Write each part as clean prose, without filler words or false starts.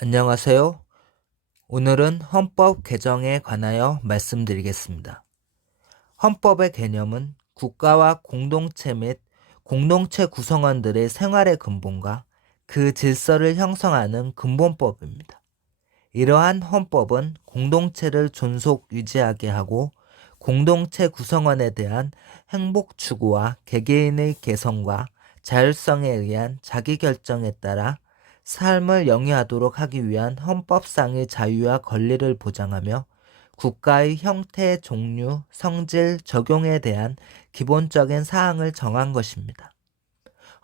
안녕하세요. 오늘은 헌법 개정에 관하여 말씀드리겠습니다. 헌법의 개념은 국가와 공동체 및 공동체 구성원들의 생활의 근본과 그 질서를 형성하는 근본법입니다. 이러한 헌법은 공동체를 존속 유지하게 하고 공동체 구성원에 대한 행복 추구와 개개인의 개성과 자율성에 의한 자기결정에 따라 삶을 영위하도록 하기 위한 헌법상의 자유와 권리를 보장하며 국가의 형태, 종류, 성질, 적용에 대한 기본적인 사항을 정한 것입니다.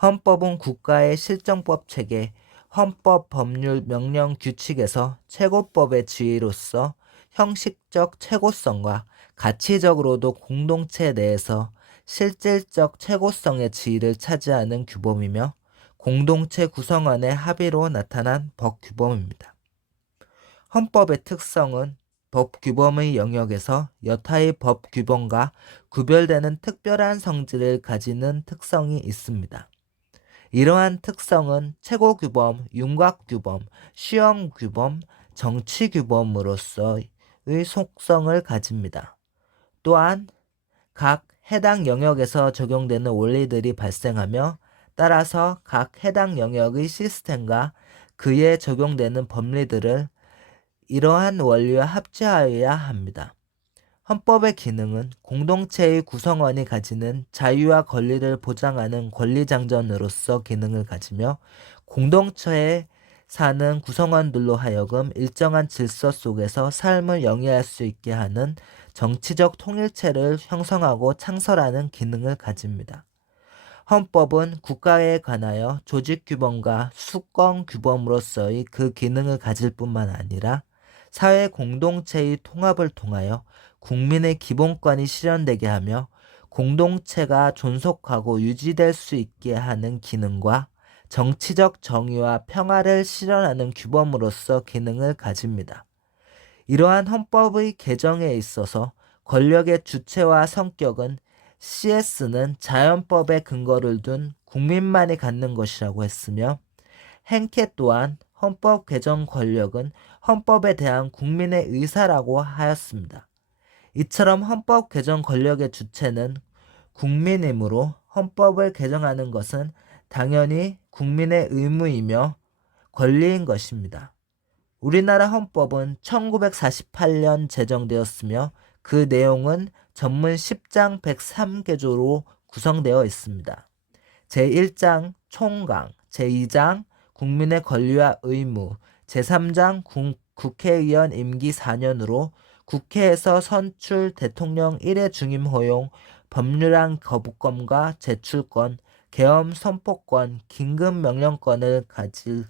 헌법은 국가의 실정법 체계, 헌법, 법률, 명령, 규칙에서 최고법의 지위로서 형식적 최고성과 가치적으로도 공동체 내에서 실질적 최고성의 지위를 차지하는 규범이며 공동체 구성원의 합의로 나타난 법규범입니다. 헌법의 특성은 법규범의 영역에서 여타의 법규범과 구별되는 특별한 성질을 가지는 특성이 있습니다. 이러한 특성은 최고규범, 윤곽규범, 시험규범, 정치규범으로서의 속성을 가집니다. 또한 각 해당 영역에서 적용되는 원리들이 발생하며 따라서 각 해당 영역의 시스템과 그에 적용되는 법리들을 이러한 원리와 합치하여야 합니다. 헌법의 기능은 공동체의 구성원이 가지는 자유와 권리를 보장하는 권리장전으로서 기능을 가지며 공동체에 사는 구성원들로 하여금 일정한 질서 속에서 삶을 영위할 수 있게 하는 정치적 통일체를 형성하고 창설하는 기능을 가집니다. 헌법은 국가에 관하여 조직규범과 수권규범으로서의 그 기능을 가질 뿐만 아니라 사회 공동체의 통합을 통하여 국민의 기본권이 실현되게 하며 공동체가 존속하고 유지될 수 있게 하는 기능과 정치적 정의와 평화를 실현하는 규범으로서 기능을 가집니다. 이러한 헌법의 개정에 있어서 권력의 주체와 성격은 CS는 자연법에 근거를 둔 국민만이 갖는 것이라고 했으며 행케 또한 헌법 개정 권력은 헌법에 대한 국민의 의사라고 하였습니다. 이처럼 헌법 개정 권력의 주체는 국민이므로 헌법을 개정하는 것은 당연히 국민의 의무이며 권리인 것입니다. 우리나라 헌법은 1948년 제정되었으며 그 내용은 전문 10장 103개조로 구성되어 있습니다. 제1장 총강, 제2장 국민의 권리와 의무, 제3장 국회의원 임기 4년으로 국회에서 선출 대통령 1회 중임 허용, 법률안 거부권과 제출권, 계엄 선포권, 긴급 명령권을 가질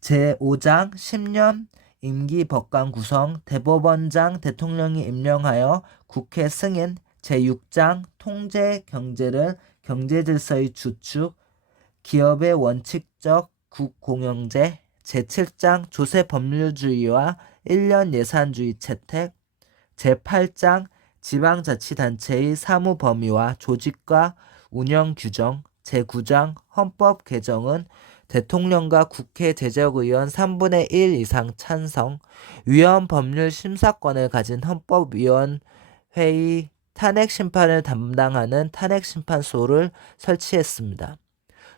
제5장 10년 임기 법관 구성, 대법원장 대통령이 임명하여 국회 승인, 제6장 통제 경제를 경제질서의 주축, 기업의 원칙적 국공영제, 제7장 조세 법률주의와 1년 예산주의 채택, 제8장 지방자치단체의 사무 범위와 조직과 운영 규정, 제9장 헌법 개정은 대통령과 국회 제적의원 3분의 1 이상 찬성, 위헌 법률 심사권을 가진 헌법위원회의 탄핵심판을 담당하는 탄핵심판소를 설치했습니다.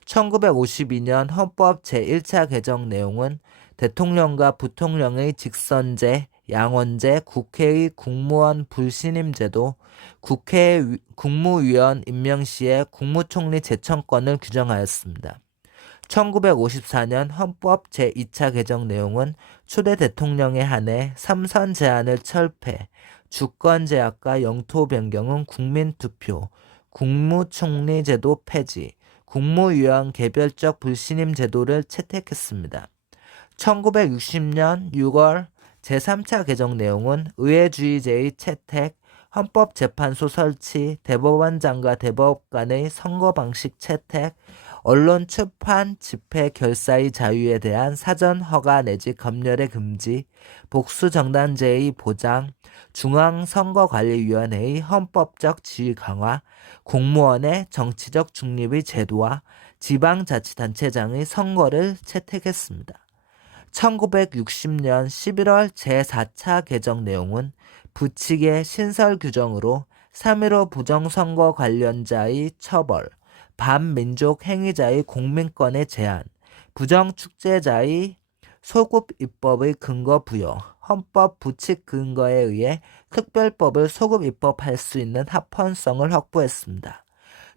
1952년 헌법 제1차 개정 내용은 대통령과 부통령의 직선제, 양원제, 국회의 국무원 불신임제도, 국회 국무위원 임명 시에 국무총리 제청권을 규정하였습니다. 1954년 헌법 제2차 개정 내용은 초대 대통령에 한해 3선 제한을 철폐, 주권 제약과 영토 변경은 국민투표, 국무총리 제도 폐지, 국무위원 개별적 불신임 제도를 채택했습니다. 1960년 6월 제3차 개정 내용은 의회주의제의 채택, 헌법재판소 설치, 대법원장과 대법관의 선거 방식 채택, 언론 출판, 집회, 결사의 자유에 대한 사전 허가 내지 검열의 금지, 복수정당제의 보장, 중앙선거관리위원회의 헌법적 지위 강화, 공무원의 정치적 중립의 제도와 지방자치단체장의 선거를 채택했습니다. 1960년 11월 제4차 개정 내용은 부칙의 신설 규정으로 3.15 부정선거 관련자의 처벌, 반민족 행위자의 공민권의 제한, 부정축제자의 소급 입법의 근거 부여, 헌법 부칙 근거에 의해 특별법을 소급 입법할 수 있는 합헌성을 확보했습니다.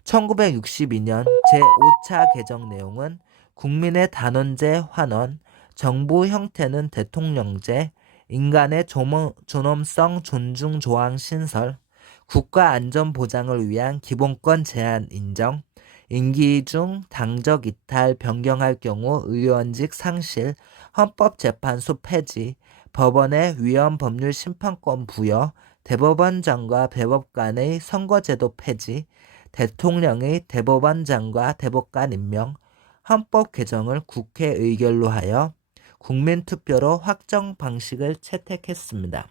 1962년 제5차 개정 내용은 국민의 단원제 환원, 정부 형태는 대통령제, 인간의 존엄성 존중 조항 신설, 국가 안전 보장을 위한 기본권 제한 인정, 임기 중 당적 이탈 변경할 경우 의원직 상실, 헌법재판소 폐지, 법원의 위헌 법률 심판권 부여, 대법원장과 대법관의 선거제도 폐지, 대통령의 대법원장과 대법관 임명, 헌법 개정을 국회 의결로 하여 국민투표로 확정 방식을 채택했습니다.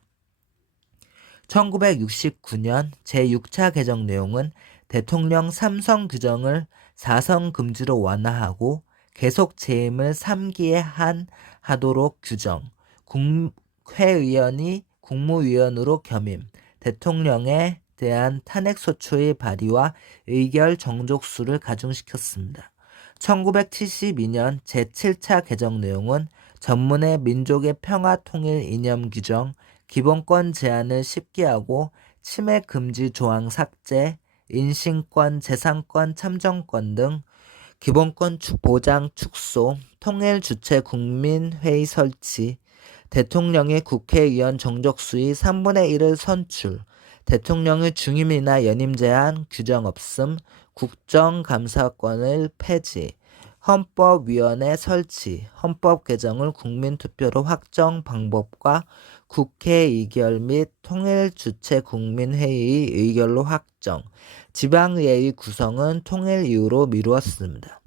1969년 제6차 개정 내용은 대통령 3선 규정을 4선 금지로 완화하고 계속 재임을 3기에 하도록 규정, 국회의원이 국무위원으로 겸임, 대통령에 대한 탄핵소추의 발의와 의결 정족수를 가중시켰습니다. 1972년 제7차 개정 내용은 전문의 민족의 평화 통일 이념 규정, 기본권 제한을 쉽게 하고 침해 금지 조항 삭제, 인신권, 재산권, 참정권 등 기본권 보장 축소, 통일 주체 국민회의 설치, 대통령의 국회의원 정족수의 3분의 1을 선출, 대통령의 중임이나 연임 제한 규정 없음, 국정감사권을 폐지, 헌법위원회 설치, 헌법 개정을 국민투표로 확정 방법과 국회 의결 및 통일주체 국민회의의 의결로 확정, 지방의회의 구성은 통일 이후로 미루었습니다.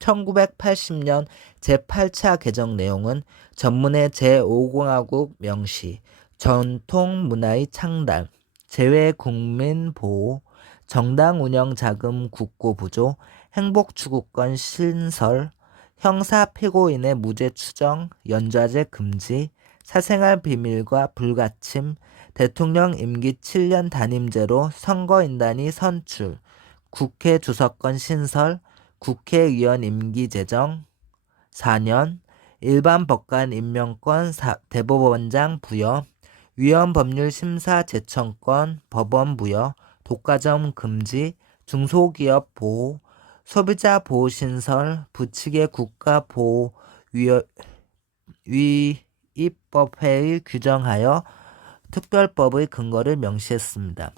1980년 제8차 개정 내용은 전문의 제5공화국 명시, 전통문화의 창달, 재외국민보호, 정당 운영 자금 국고 부조, 행복추구권 신설, 형사 피고인의 무죄 추정, 연좌제 금지, 사생활 비밀과 불가침, 대통령 임기 7년 단임제로 선거인단위 선출, 국회 주석권 신설, 국회의원 임기 제정 4년, 일반 법관 임명권 대법원장 부여, 위헌 법률 심사 제청권 법원 부여, 독과점 금지, 중소기업 보호, 소비자 보호 신설, 부칙의 국가보호위입법회의 규정하여 특별법의 근거를 명시했습니다.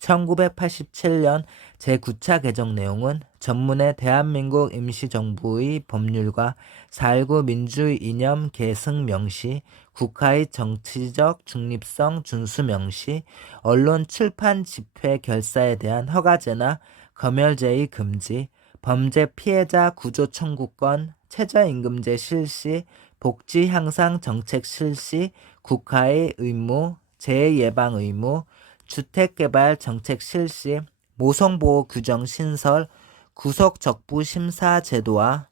1987년 제9차 개정 내용은 전문의 대한민국 임시정부의 법률과 4.19 민주주의 이념 계승 명시, 국가의 정치적 중립성 준수 명시, 언론 출판 집회 결사에 대한 허가제나 검열제의 금지, 범죄 피해자 구조 청구권, 최저임금제 실시, 복지 향상 정책 실시, 국가의 의무, 재해 예방 의무, 주택개발 정책 실시, 모성보호 규정 신설, 구속적부 심사 제도와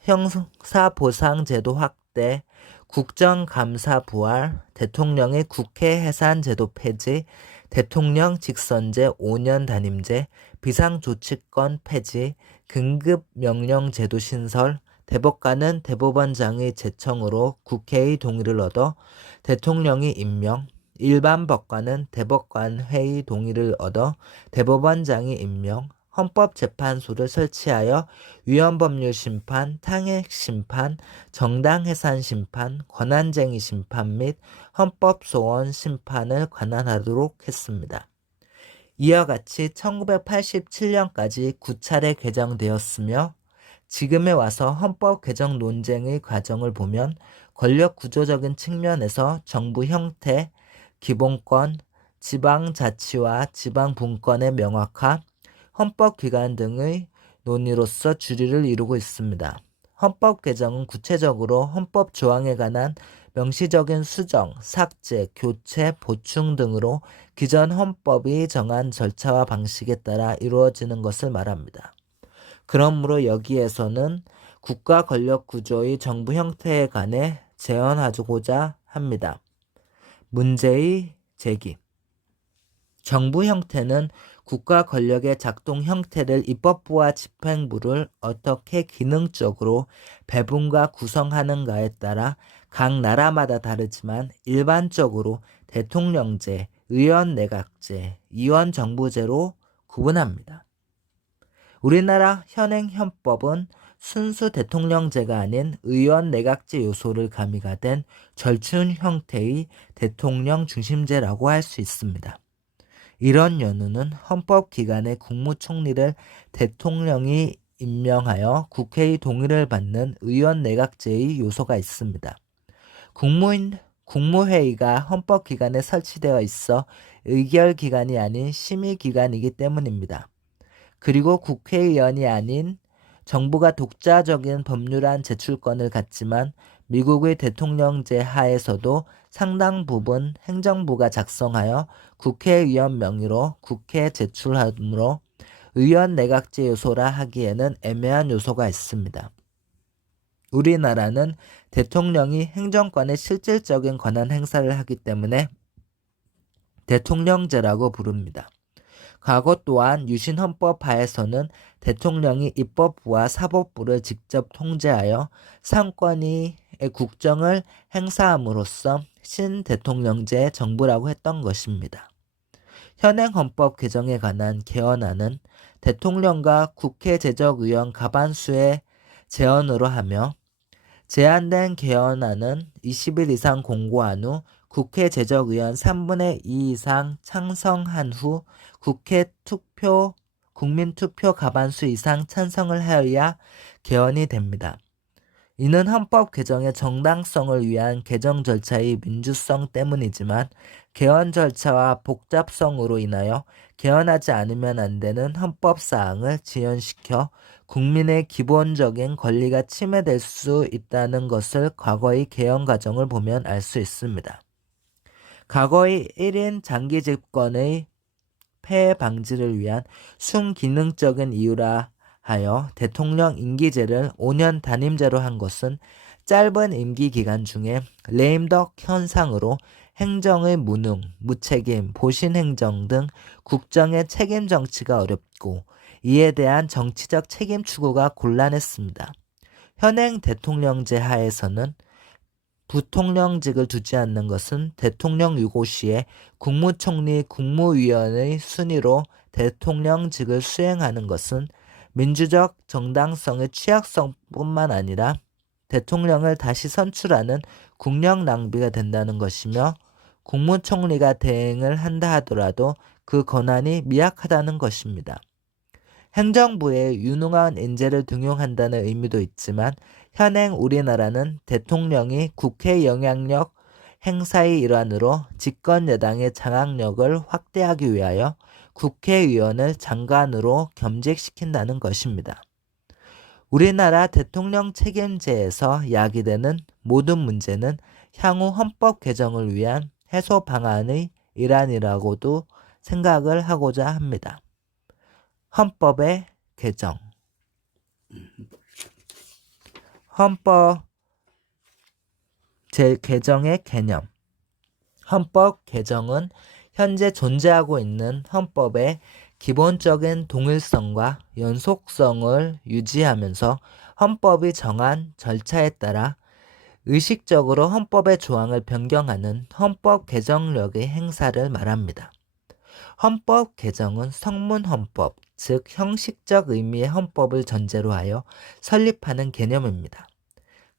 형사보상 제도 확대, 국정감사 부활, 대통령의 국회 해산 제도 폐지, 대통령 직선제 5년 단임제, 비상조치권 폐지, 긴급명령 제도 신설, 대법관은 대법원장의 제청으로 국회의 동의를 얻어 대통령이 임명, 일반 법관은 대법관 회의 동의를 얻어 대법원장이 임명, 헌법재판소를 설치하여 위헌법률 심판, 탄핵 심판, 정당 해산 심판, 권한쟁의 심판 및 헌법소원 심판을 관할하도록 했습니다. 이와 같이 1987년까지 9차례 개정되었으며 지금에 와서 헌법 개정 논쟁의 과정을 보면 권력 구조적인 측면에서 정부 형태, 기본권, 지방자치와 지방분권의 명확화, 헌법기관 등의 논의로서 주류를 이루고 있습니다. 헌법 개정은 구체적으로 헌법 조항에 관한 명시적인 수정, 삭제, 교체, 보충 등으로 기존 헌법이 정한 절차와 방식에 따라 이루어지는 것을 말합니다. 그러므로 여기에서는 국가 권력 구조의 정부 형태에 관해 제언하고자 합니다. 문제의 제기. 정부 형태는 국가 권력의 작동 형태를 입법부와 집행부를 어떻게 기능적으로 배분과 구성하는가에 따라 각 나라마다 다르지만 일반적으로 대통령제, 의원내각제, 의원정부제로 구분합니다. 우리나라 현행 헌법은 순수 대통령제가 아닌 의원내각제 요소를 가미가 된 절충 형태의 대통령 중심제라고 할 수 있습니다. 이런 연유는 헌법 기간에 국무총리를 대통령이 임명하여 국회의 동의를 받는 의원 내각제의 요소가 있습니다. 국무회의가 헌법 기간에 설치되어 있어 의결 기관이 아닌 심의 기관이기 때문입니다. 그리고 국회의원이 아닌 정부가 독자적인 법률안 제출권을 갖지만 미국의 대통령제 하에서도 상당 부분 행정부가 작성하여 국회의원 명의로 국회에 제출하므로 의원 내각제 요소라 하기에는 애매한 요소가 있습니다. 우리나라는 대통령이 행정권의 실질적인 권한 행사를 하기 때문에 대통령제라고 부릅니다. 과거 또한 유신 헌법 하에서는 대통령이 입법부와 사법부를 직접 통제하여 상권의 국정을 행사함으로써 신대통령제 정부라고 했던 것입니다. 현행 헌법 개정에 관한 개헌안은 대통령과 국회 제적의원 과반수의 제언으로 하며 제안된 개헌안은 20일 이상 공고한 후 국회 제적의원 3분의 2 이상 찬성한 후 국민투표 과반수 이상 찬성을 하여야 개헌이 됩니다. 이는 헌법 개정의 정당성을 위한 개정 절차의 민주성 때문이지만 개헌 절차와 복잡성으로 인하여 개헌하지 않으면 안 되는 헌법 사항을 지연시켜 국민의 기본적인 권리가 침해될 수 있다는 것을 과거의 개헌 과정을 보면 알 수 있습니다. 과거의 1인 장기 집권의 폐해 방지를 위한 순기능적인 이유라 하여 대통령 임기제를 5년 단임제로 한 것은 짧은 임기 기간 중에 레임덕 현상으로 행정의 무능, 무책임, 보신행정 등 국정의 책임 정치가 어렵고 이에 대한 정치적 책임 추구가 곤란했습니다. 현행 대통령제 하에서는 부통령직을 두지 않는 것은 대통령 유고시에 국무총리, 국무위원의 순위로 대통령직을 수행하는 것은 민주적 정당성의 취약성뿐만 아니라 대통령을 다시 선출하는 국력 낭비가 된다는 것이며 국무총리가 대행을 한다 하더라도 그 권한이 미약하다는 것입니다. 행정부에 유능한 인재를 등용한다는 의미도 있지만 현행 우리나라는 대통령이 국회 영향력 행사의 일환으로 집권 여당의 장악력을 확대하기 위하여 국회의원을 장관으로 겸직시킨다는 것입니다. 우리나라 대통령 책임제에서 야기되는 모든 문제는 향후 헌법 개정을 위한 해소 방안의 일환이라고도 생각을 하고자 합니다. 헌법의 개정. 헌법 개정의 개념. 헌법 개정은 현재 존재하고 있는 헌법의 기본적인 동일성과 연속성을 유지하면서 헌법이 정한 절차에 따라 의식적으로 헌법의 조항을 변경하는 헌법 개정력의 행사를 말합니다. 헌법 개정은 성문헌법, 즉 형식적 의미의 헌법을 전제로 하여 설립하는 개념입니다.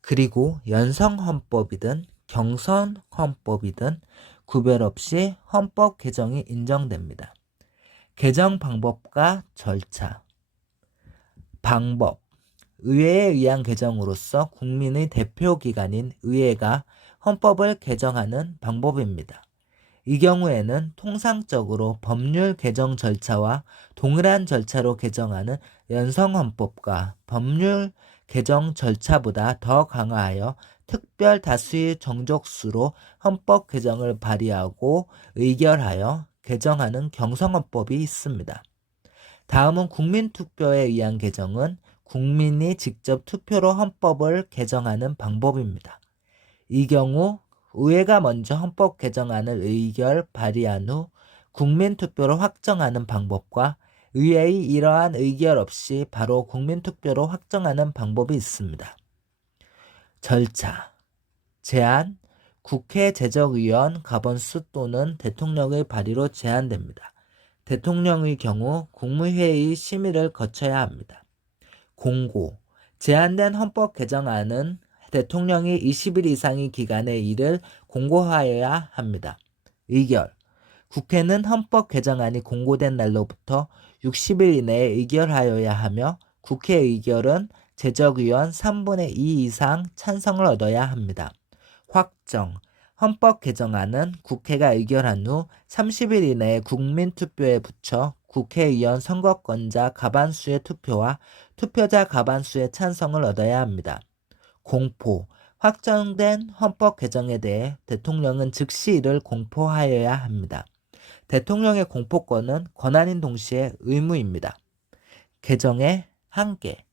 그리고 연성헌법이든 경선헌법이든 구별 없이 헌법 개정이 인정됩니다. 개정 방법과 절차. 방법. 의회에 의한 개정으로서 국민의 대표기관인 의회가 헌법을 개정하는 방법입니다. 이 경우에는 통상적으로 법률 개정 절차와 동일한 절차로 개정하는 연성헌법과 법률 개정 절차보다 더 강화하여 특별 다수의 정족수로 헌법 개정을 발의하고 의결하여 개정하는 경성헌법이 있습니다. 다음은 국민투표에 의한 개정은 국민이 직접 투표로 헌법을 개정하는 방법입니다. 이 경우 의회가 먼저 헌법 개정안을 의결 발의한 후 국민투표로 확정하는 방법과 의회의 이러한 의결 없이 바로 국민투표로 확정하는 방법이 있습니다. 절차, 제한, 국회 제적의원 과반수 또는 대통령의 발의로 제한됩니다. 대통령의 경우 국무회의 심의를 거쳐야 합니다. 공고, 제한된 헌법 개정안은 대통령이 20일 이상의 기간의 일을 공고하여야 합니다. 의결, 국회는 헌법 개정안이 공고된 날로부터 60일 이내에 의결하여야 하며 국회 의결은 제적의원 3분의 2 이상 찬성을 얻어야 합니다. 확정, 헌법 개정안은 국회가 의결한 후 30일 이내에 국민투표에 붙여 국회의원 선거권자 과반수의 투표와 투표자 과반수의 찬성을 얻어야 합니다. 공포, 확정된 헌법 개정에 대해 대통령은 즉시 이를 공포하여야 합니다. 대통령의 공포권은 권한인 동시에 의무입니다. 개정의 한계,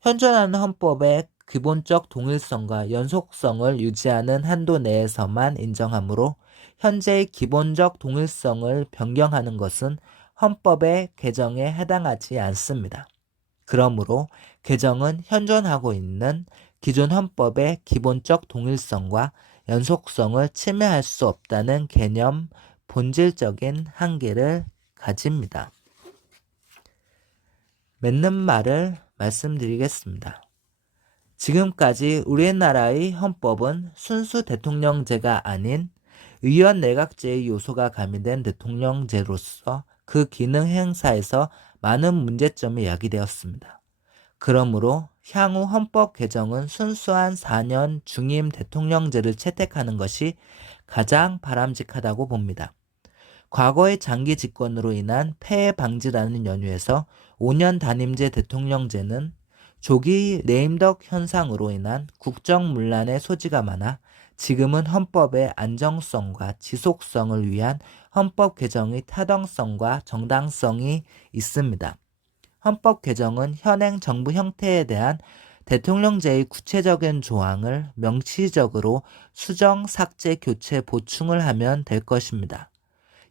현존하는 헌법의 기본적 동일성과 연속성을 유지하는 한도 내에서만 인정하므로 현재의 기본적 동일성을 변경하는 것은 헌법의 개정에 해당하지 않습니다. 그러므로 개정은 현존하고 있는 기존 헌법의 기본적 동일성과 연속성을 침해할 수 없다는 개념 본질적인 한계를 가집니다. 맺는 말을 말씀드리겠습니다. 지금까지 우리나라의 헌법은 순수 대통령제가 아닌 의원 내각제의 요소가 가미된 대통령제로서 그 기능 행사에서 많은 문제점이 야기되었습니다. 그러므로 향후 헌법 개정은 순수한 4년 중임 대통령제를 채택하는 것이 가장 바람직하다고 봅니다. 과거의 장기 집권으로 인한 폐해 방지라는 연유에서 5년 단임제 대통령제는 조기 레임덕 현상으로 인한 국정문란의 소지가 많아 지금은 헌법의 안정성과 지속성을 위한 헌법 개정의 타당성과 정당성이 있습니다. 헌법 개정은 현행 정부 형태에 대한 대통령제의 구체적인 조항을 명시적으로 수정, 삭제, 교체, 보충을 하면 될 것입니다.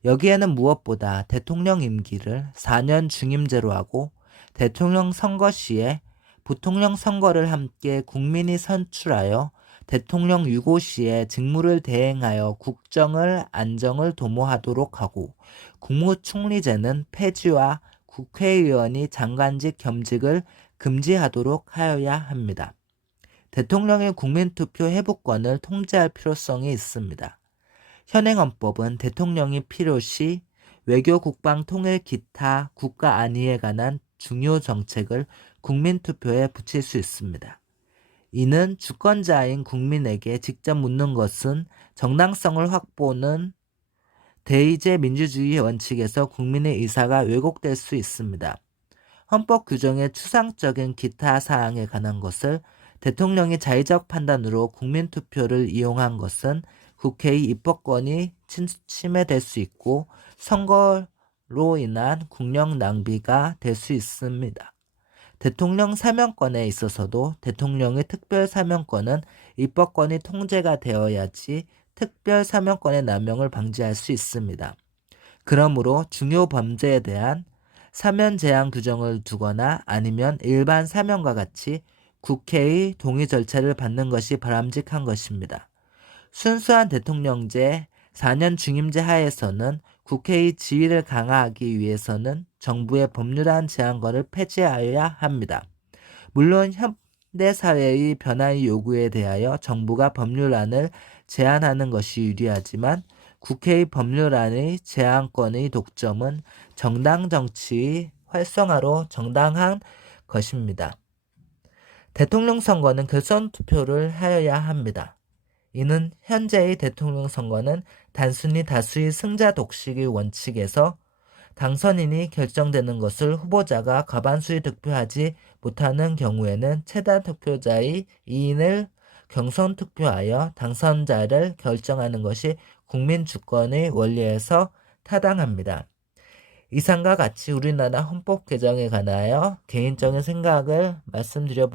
여기에는 무엇보다 대통령 임기를 4년 중임제로 하고 대통령 선거 시에 부통령 선거를 함께 국민이 선출하여 대통령 유고 시에 직무를 대행하여 국정을 안정을 도모하도록 하고 국무총리제는 폐지와 국회의원이 장관직 겸직을 금지하도록 하여야 합니다. 대통령의 국민투표 회부권을 통제할 필요성이 있습니다. 현행 헌법은 대통령이 필요시 외교, 국방, 통일, 기타 국가 안위에 관한 중요 정책을 국민투표에 붙일 수 있습니다. 이는 주권자인 국민에게 직접 묻는 것은 정당성을 확보는 대의제 민주주의 원칙에서 국민의 의사가 왜곡될 수 있습니다. 헌법 규정의 추상적인 기타 사항에 관한 것을 대통령이 자의적 판단으로 국민투표를 이용한 것은 국회의 입법권이 침해될 수 있고 선거로 인한 국력 낭비가 될 수 있습니다. 대통령 사면권에 있어서도 대통령의 특별 사면권은 입법권이 통제가 되어야지 특별 사면권의 남용을 방지할 수 있습니다. 그러므로 중요 범죄에 대한 사면 제한 규정을 두거나 아니면 일반 사면과 같이 국회의 동의 절차를 받는 것이 바람직한 것입니다. 순수한 대통령제 4년 중임제 하에서는 국회의 지위를 강화하기 위해서는 정부의 법률안 제한권을 폐지하여야 합니다. 물론 현대사회의 변화의 요구에 대하여 정부가 법률안을 제한하는 것이 유리하지만 국회의 법률안의 제한권의 독점은 정당 정치의 활성화로 정당한 것입니다. 대통령 선거는 결선 투표를 하여야 합니다. 이는 현재의 대통령 선거는 단순히 다수의 승자 독식의 원칙에서 당선인이 결정되는 것을 후보자가 과반수의 득표하지 못하는 경우에는 최다 득표자의 2인을 경선 투표하여 당선자를 결정하는 것이 국민 주권의 원리에서 타당합니다. 이상과 같이 우리나라 헌법 개정에 관하여 개인적인 생각을 말씀드려